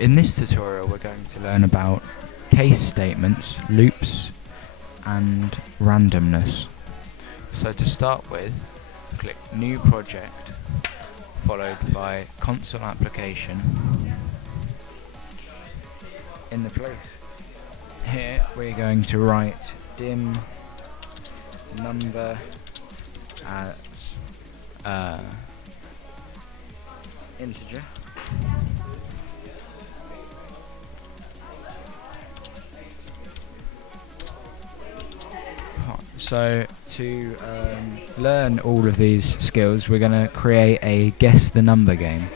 In this tutorial we're going to learn about case statements, loops and randomness. So to start with, click New Project followed by Console Application. In the place here we're going to write dim number as integer. So to learn all of these skills, we're going to create a guess the number game.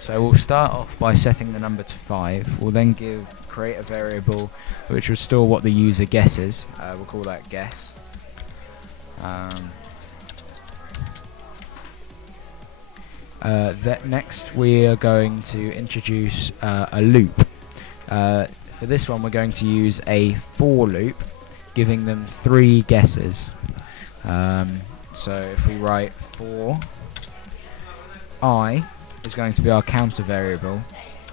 So we'll start off by setting the number to 5. We'll then create a variable which will store what the user guesses. We'll call that guess. Next we are going to introduce a loop. For this one we're going to use a for loop, giving them 3 guesses. So if we write for I is going to be our counter variable,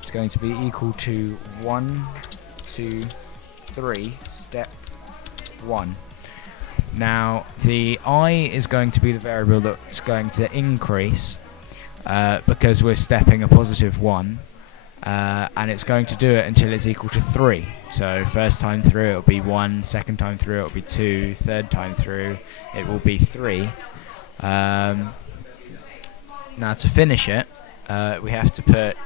it's going to be equal to 1, 2, 3, step 1. Now the I is going to be the variable that's going to increase because we're stepping a positive 1. And it's going to do it until it's equal to 3. So first time through it'll be 1, second time through it'll be 2, third time through it will be 3. Now to finish it, we have to put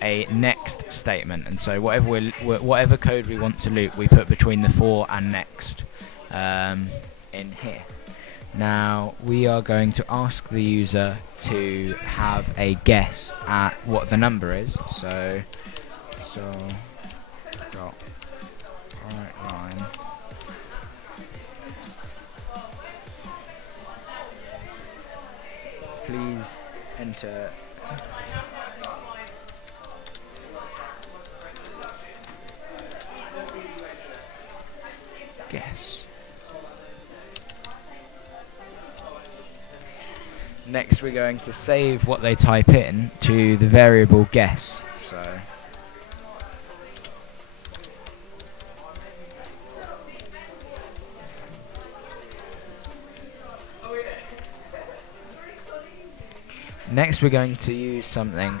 a next statement, and so whatever code we want to loop we put between the for and next in here. Now we are going to ask the user to have a guess at what the number is. So dot right line please enter guess. Next we're going to save what they type in to the variable guess. So next we're going to use something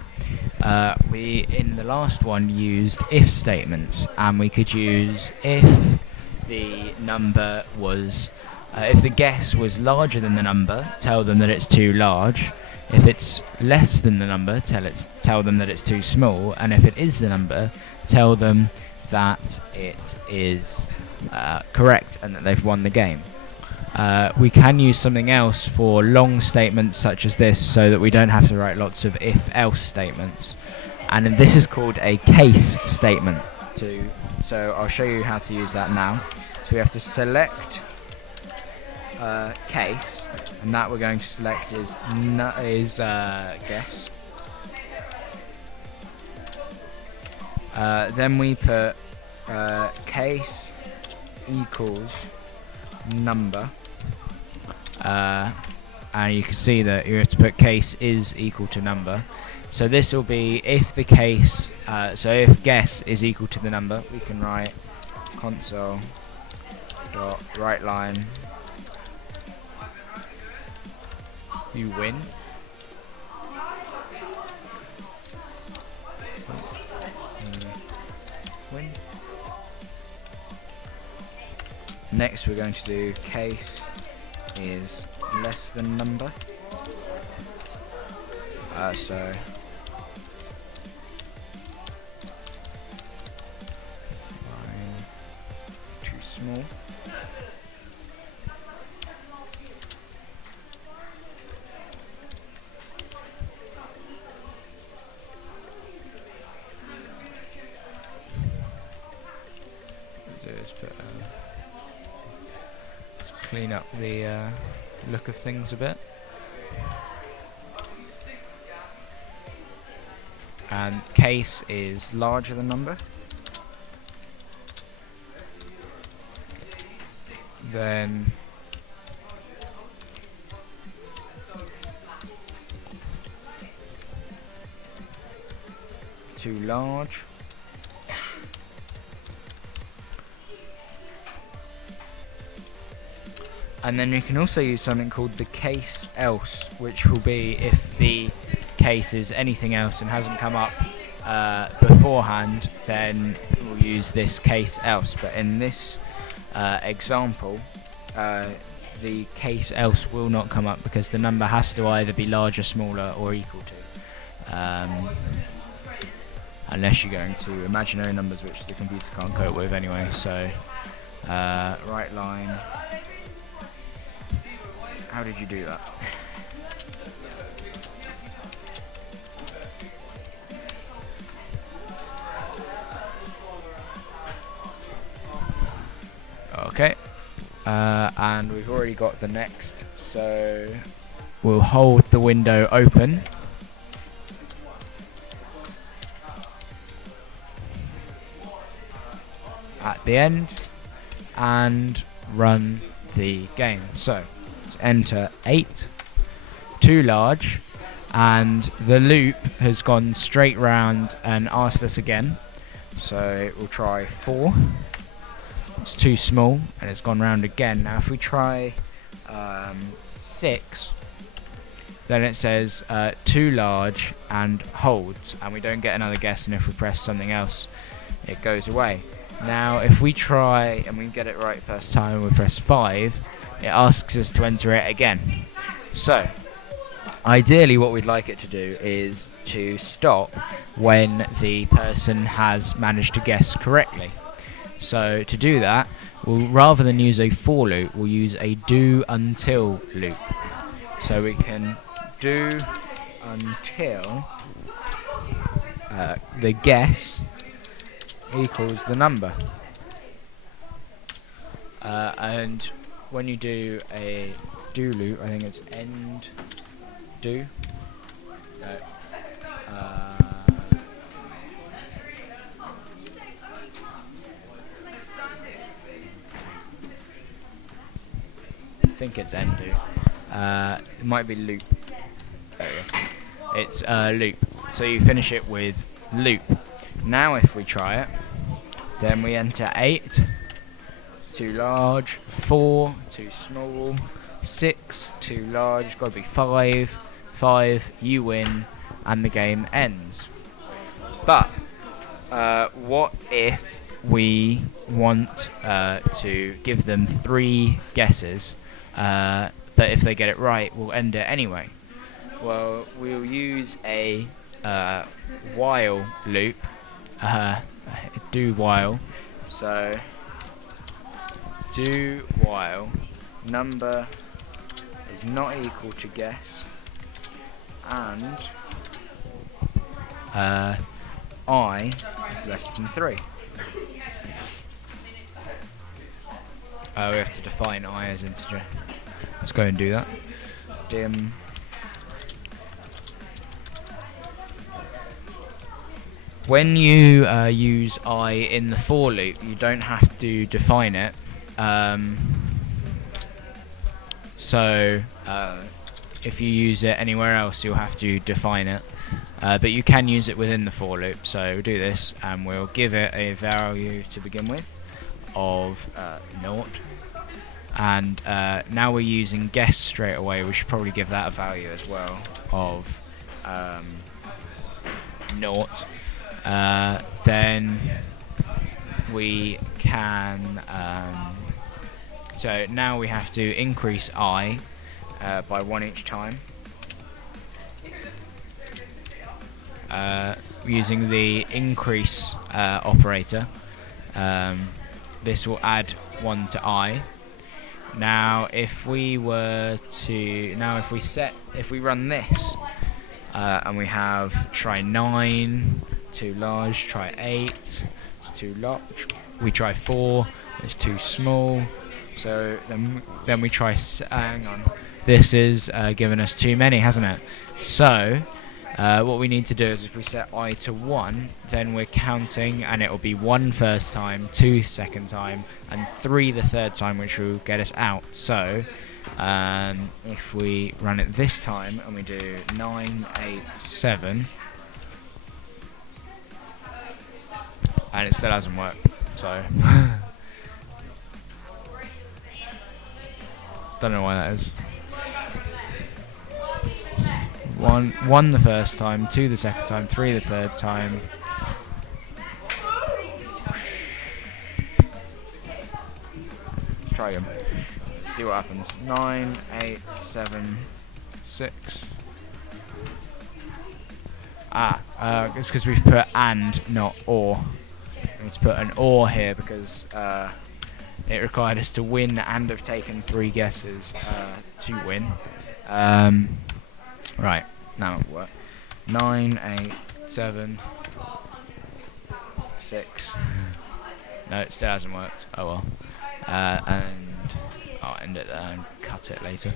we in the last one used if statements, and we could use if the number was if the guess was larger than the number, tell them that it's too large. If it's less than the number, tell them that it's too small. And if it is the number, tell them that it is correct and that they've won the game. We can use something else for long statements such as this, so that we don't have to write lots of if-else statements. And this is called a case statement. So I'll show you how to use that now. So we have to select case, and that we're going to select is guess. Then we put case equals number, and you can see that you have to put case is equal to number. So this will be if the case, so if guess is equal to the number, we can write console dot write line you win. Win. Next we're going to do case is less than number. So line too small. Clean up the look of things a bit. And case is larger than number. Then too large. And then you can also use something called the case else, which will be if the case is anything else and hasn't come up beforehand, then we'll use this case else. But in this example, the case else will not come up because the number has to either be larger, smaller, or equal to. Unless you're going to imaginary numbers, which the computer can't cope with anyway. So, right line. How did you do that? Okay. And we've already got the next, so we'll hold the window open. At the end, and run the game. So let's enter 8, too large, and the loop has gone straight round and asked us again. So we'll try 4. It's too small, and it's gone round again. Now if we try 6, then it says too large and holds, and we don't get another guess, and if we press something else, it goes away. Now if we try and we get it right first time and we press 5, it asks us to enter it again. So ideally what we'd like it to do is to stop when the person has managed to guess correctly. So to do that, we'll, rather than use a for loop, we'll use a do until loop. So we can do until the guess equals the number. And when you do a do loop, I think it's end do. I think it's end do. It might be loop. It's loop. So you finish it with loop. Now if we try it, then we enter 8, too large, 4, too small, 6, too large, got to be 5, 5, you win, and the game ends. But what if we want to give them 3 guesses, but if they get it right, we'll end it anyway? Well, we'll use a while loop. Do while. So do while number is not equal to guess, and I is less than 3. We have to define I as integer. Let's go and do that. Dim. When you use I in the for loop, you don't have to define it. So if you use it anywhere else, you'll have to define it. But you can use it within the for loop. So we'll do this, and we'll give it a value to begin with of 0. And now we're using guess straight away. We should probably give that a value as well of 0. Then we can so now we have to increase I by 1 each time using the increase operator. This will add 1 to I. Now if we were to if we run this and we have try 9, too large, try 8, it's too large, we try 4, it's too small, so then we try, hang on, this is given us too many, hasn't it? So what we need to do is if we set I to 1, then we're counting, and it will be 1 first time, 2 second time, and 3 the third time, which will get us out. So if we run it this time and we do 9, 8, 7, and it still hasn't worked, so Don't know why that is. 1 the first time, 2 the second time, 3 the third time. Let's try again. See what happens. 9, 8, 7, 6. It's because we've put and, not or. We need to put an or here because it required us to win and have taken 3 guesses to win. Right, now it'll work. 9, 8, 7, 6. No, it still hasn't worked. Oh well. And I'll end it there and cut it later.